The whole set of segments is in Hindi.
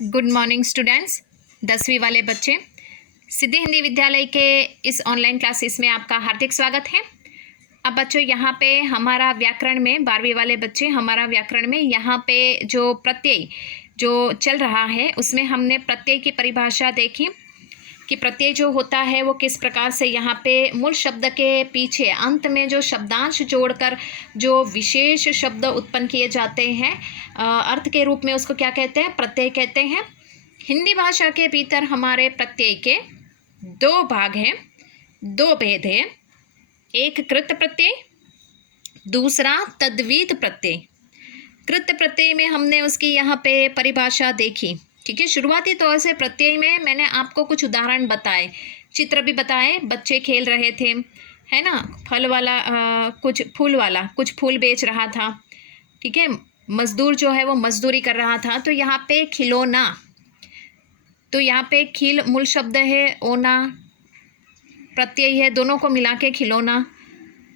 Good morning students. 10वीं वाले बच्चे, सिद्धि हिंदी विद्यालय के इस ऑनलाइन क्लासेस में आपका हार्दिक स्वागत है। अब बच्चों यहाँ पे हमारा व्याकरण में 12वीं वाले बच्चे हमारा व्याकरण में यहाँ पे जो प्रत्यय जो चल रहा है उसमें हमने प्रत्यय की परिभाषा देखी कि प्रत्यय जो होता है वो किस प्रकार से यहाँ पे मूल शब्द के पीछे अंत में जो शब्दांश जोड़कर जो विशेष शब्द उत्पन्न किए जाते हैं अर्थ के रूप में उसको क्या कहते हैं, प्रत्यय कहते हैं। हिंदी भाषा के भीतर हमारे प्रत्यय के दो भाग हैं, दो भेद हैं। एक कृत प्रत्यय, दूसरा तद्वित प्रत्यय। कृत प्रत्यय में हमने उसकी यहाँ पे परिभाषा देखी, ठीक है। शुरुआती तौर से प्रत्यय में मैंने आपको कुछ उदाहरण बताए, चित्र भी बताए। बच्चे खेल रहे थे, है ना, फल वाला कुछ फूल वाला कुछ फूल बेच रहा था, ठीक है। मजदूर जो है वो मजदूरी कर रहा था। तो यहाँ पे खिलौना, तो यहाँ पे खिल मूल शब्द है, ओना प्रत्यय है, दोनों को मिला के खिलौना।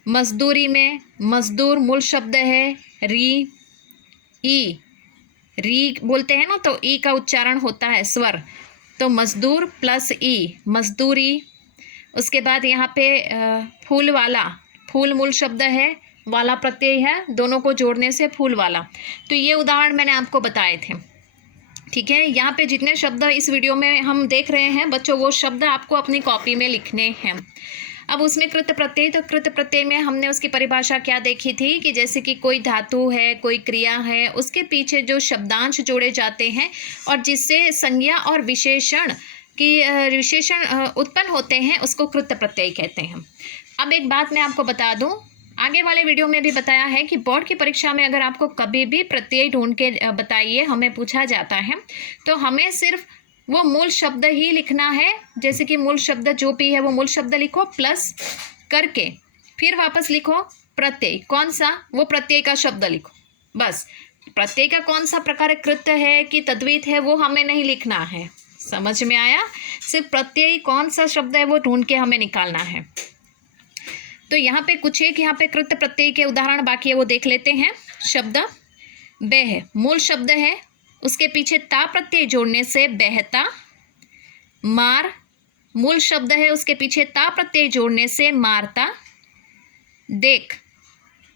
मजदूरी में मजदूर मूल शब्द है री, ई री बोलते हैं ना, तो ई का उच्चारण होता है स्वर, तो मजदूर प्लस ई मजदूरी। उसके बाद यहाँ पे फूल वाला, फूल मूल शब्द है, वाला प्रत्यय है, दोनों को जोड़ने से फूल वाला। तो ये उदाहरण मैंने आपको बताए थे, ठीक है। यहाँ पे जितने शब्द इस वीडियो में हम देख रहे हैं बच्चों, वो शब्द आपको अपनी कॉपी में लिखने हैं। अब उसमें कृत प्रत्यय, तो कृत प्रत्यय में हमने उसकी परिभाषा क्या देखी थी कि जैसे कि कोई धातु है, कोई क्रिया है, उसके पीछे जो शब्दांश जोड़े जाते हैं और जिससे संज्ञा और विशेषण उत्पन्न होते हैं उसको कृत प्रत्यय कहते हैं। अब एक बात मैं आपको बता दूं, आगे वाले वीडियो में भी बताया है कि बोर्ड की परीक्षा में अगर आपको कभी भी प्रत्यय ढूंढ के बताइए, हमें पूछा जाता है, तो हमें सिर्फ वो मूल शब्द ही लिखना है। जैसे कि मूल शब्द जो भी है वो मूल शब्द लिखो, प्लस करके फिर वापस लिखो प्रत्यय, कौन सा, वो प्रत्यय का शब्द लिखो। बस प्रत्यय का कौन सा प्रकार कृत है कि तद्वित है वो हमें नहीं लिखना है। समझ में आया? सिर्फ प्रत्यय कौन सा शब्द है वो ढूंढ के हमें निकालना है। तो यहाँ पे कुछ एक यहाँ पे कृत प्रत्यय के उदाहरण बाकी है, वो देख लेते हैं। शब्द बेह मूल शब्द है, उसके पीछे ता प्रत्यय जोड़ने से बहता। मार मूल शब्द है, उसके पीछे ता प्रत्यय जोड़ने से मारता। देख,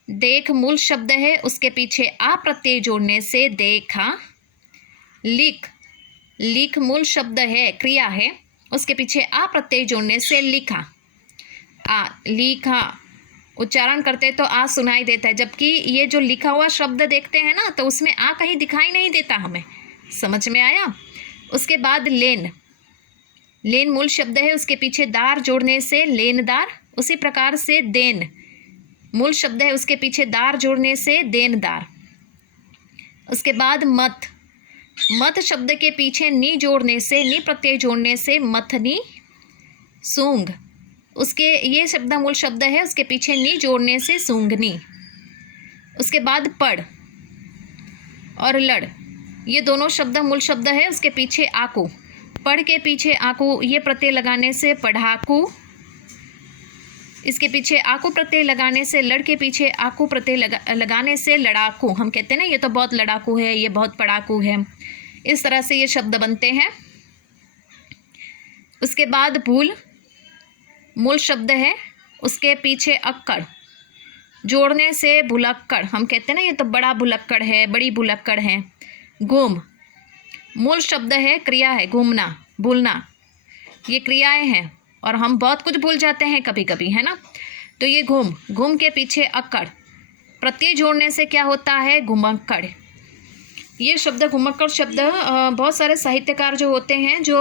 देख मूल शब्द है, उसके पीछे आ प्रत्यय जोड़ने से देखा। लिख, लिख मूल शब्द है, क्रिया है, उसके पीछे आ प्रत्यय जोड़ने से लिखा। आ लिखा उच्चारण करते तो आ सुनाई देता है, जबकि ये जो लिखा हुआ शब्द देखते हैं ना तो उसमें आ कहीं दिखाई नहीं देता हमें। समझ में आया? उसके बाद लेन, लेन मूल शब्द है, उसके पीछे दार जोड़ने से लेनदार। उसी प्रकार से देन मूल शब्द है, उसके पीछे दार जोड़ने से देनदार। उसके बाद मत, मत शब्द के पीछे नी जोड़ने से, नी प्रत्यय जोड़ने से मथनी। सूंघ, उसके ये शब्द मूल शब्द है, उसके पीछे नी जोड़ने से सूंघनी। उसके बाद पढ़ और लड़, ये दोनों शब्द मूल शब्द है, उसके पीछे आकू, पढ़ के पीछे आकू ये प्रत्यय लगाने से पढ़ाकू। इसके पीछे आकू प्रत्यय लगाने से, लड़ के पीछे आकू प्रत्यय लगाने से लड़ाकू। हम कहते हैं ना ये तो बहुत लड़ाकू है, ये बहुत पढ़ाकू है, इस तरह से ये शब्द बनते हैं। उसके बाद भूल मूल शब्द है, उसके पीछे अक्कड़ जोड़ने से भुलक्कड़। हम कहते हैं ना ये तो बड़ा भुलक्कड़ है, बड़ी भुलक्कड़ है। घूम मूल शब्द है, क्रिया है, घूमना, भूलना, ये क्रियाएं हैं और हम बहुत कुछ भूल जाते हैं कभी कभी, है ना। तो ये घूम, घूम के पीछे अक्कड़ प्रत्यय जोड़ने से क्या होता है, घुमक्कड़। ये शब्द घुमक्कड़ शब्द बहुत सारे साहित्यकार जो होते हैं, जो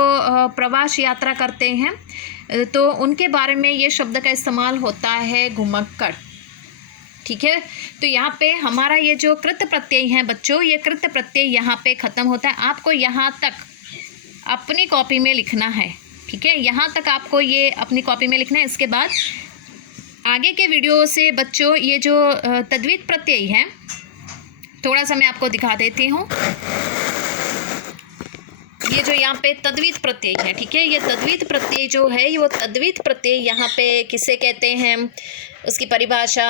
प्रवास यात्रा करते हैं, तो उनके बारे में ये शब्द का इस्तेमाल होता है, घुमक्कड़, ठीक है। तो यहाँ पे हमारा ये जो कृत प्रत्यय है बच्चों, ये कृत प्रत्यय यहाँ पे ख़त्म होता है। आपको यहाँ तक अपनी कॉपी में लिखना है, ठीक है, यहाँ तक आपको ये अपनी कॉपी में लिखना है। इसके बाद आगे के वीडियो से बच्चों ये जो तद्वित प्रत्यय है, थोड़ा सा मैं आपको दिखा देती हूँ। ये जो यहाँ पे तद्वित प्रत्यय है, ठीक है, ये तद्वित प्रत्यय जो है, ये वो तद्वित प्रत्यय यहाँ पे किसे कहते हैं, उसकी परिभाषा,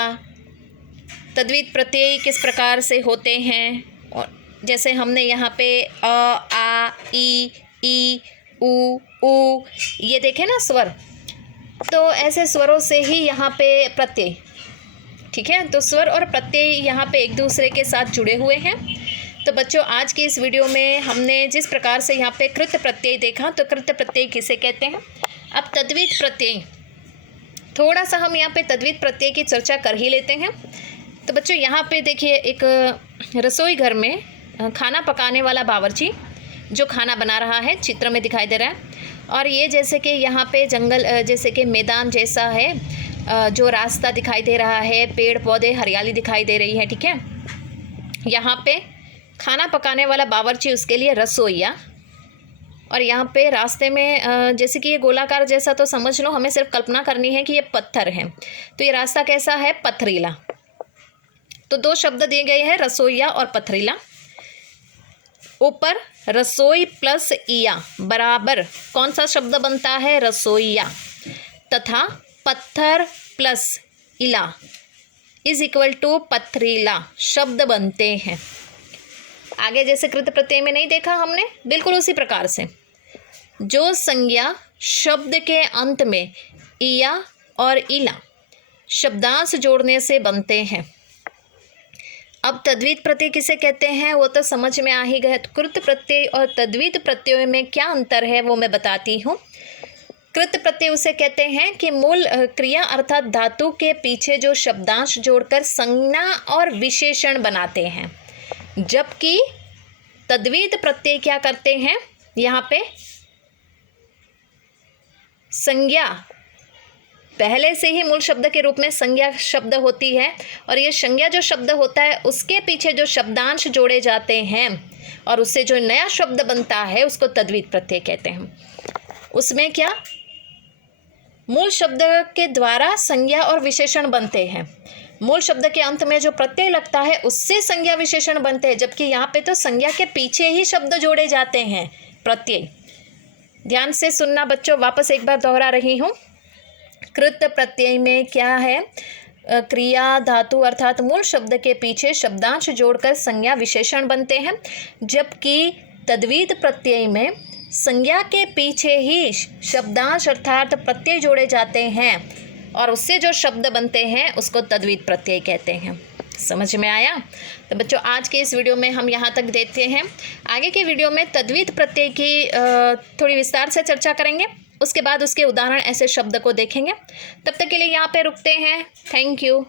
तद्वित प्रत्यय किस प्रकार से होते हैं, और जैसे हमने यहाँ पे अ, आ, ई, ऊ, ऊ, ये देखें ना स्वर, तो ऐसे स्वरों से ही यहाँ पे प्रत्यय, ठीक है। तो स्वर और प्रत्यय यहाँ पे एक दूसरे के साथ जुड़े हुए हैं। तो बच्चों आज की इस वीडियो में हमने जिस प्रकार से यहाँ पे कृत प्रत्यय देखा, तो कृत प्रत्यय किसे कहते हैं। अब तद्वित प्रत्यय, थोड़ा सा हम यहाँ पे तद्वित प्रत्यय की चर्चा कर ही लेते हैं। तो बच्चों यहाँ पे देखिए, एक रसोई घर में खाना पकाने वाला बावर्ची जो खाना बना रहा है, चित्र में दिखाई दे रहा है। और ये जैसे कि यहाँ पे जंगल, जैसे कि मैदान जैसा है, जो रास्ता दिखाई दे रहा है, पेड़ पौधे हरियाली दिखाई दे रही है, ठीक है। यहाँ पे खाना पकाने वाला बावर्ची, उसके लिए रसोइया। और यहाँ पे रास्ते में जैसे कि ये गोलाकार जैसा, तो समझ लो, हमें सिर्फ कल्पना करनी है कि ये पत्थर है। तो ये रास्ता कैसा है, पथरीला। तो दो शब्द दिए गए हैं, रसोइया और पथरीला। ऊपर रसोई प्लस इया बराबर कौन सा शब्द बनता है, रसोइया। तथा पत्थर प्लस इला इज इक्वल टू पथरीला शब्द बनते हैं। आगे जैसे कृत प्रत्यय में नहीं देखा हमने, बिल्कुल उसी प्रकार से जो संज्ञा शब्द के अंत में इया और इला शब्दांश जोड़ने से बनते हैं। अब तद्वित प्रत्यय किसे कहते हैं वो तो समझ में आ ही गया। कृत प्रत्यय और तद्वित प्रत्यय में क्या अंतर है वो मैं बताती हूँ। कृत प्रत्यय उसे कहते हैं कि मूल क्रिया अर्थात धातु के पीछे जो शब्दांश जोड़कर संज्ञा और विशेषण बनाते हैं, जबकि तद्वित प्रत्यय क्या करते हैं, यहाँ पे संज्ञा पहले से ही मूल शब्द के रूप में संज्ञा शब्द होती है, और ये संज्ञा जो शब्द होता है उसके पीछे जो शब्दांश जोड़े जाते हैं और उससे जो नया शब्द बनता है उसको तद्वित प्रत्यय कहते हैं। उसमें क्या, मूल शब्द के द्वारा संज्ञा और विशेषण बनते हैं। मूल शब्द के अंत में जो प्रत्यय लगता है उससे संज्ञा विशेषण बनते हैं, जबकि यहाँ पे तो संज्ञा के पीछे ही शब्द जोड़े जाते हैं, प्रत्यय। ध्यान से सुनना बच्चों, वापस एक बार दोहरा रही हूँ। कृत प्रत्यय में क्या है, क्रिया धातु अर्थात मूल शब्द के पीछे शब्दांश जोड़कर संज्ञा विशेषण बनते हैं, जबकि तद्वित प्रत्यय में संज्ञा के पीछे ही शब्दांश अर्थात प्रत्यय जोड़े जाते हैं और उससे जो शब्द बनते हैं उसको तद्वित प्रत्यय कहते हैं। समझ में आया। तो बच्चों आज के इस वीडियो में हम यहाँ तक देखते हैं। आगे के वीडियो में तद्वित प्रत्यय की थोड़ी विस्तार से चर्चा करेंगे, उसके बाद उसके उदाहरण ऐसे शब्द को देखेंगे। तब तक के लिए यहाँ पे रुकते हैं। Thank you.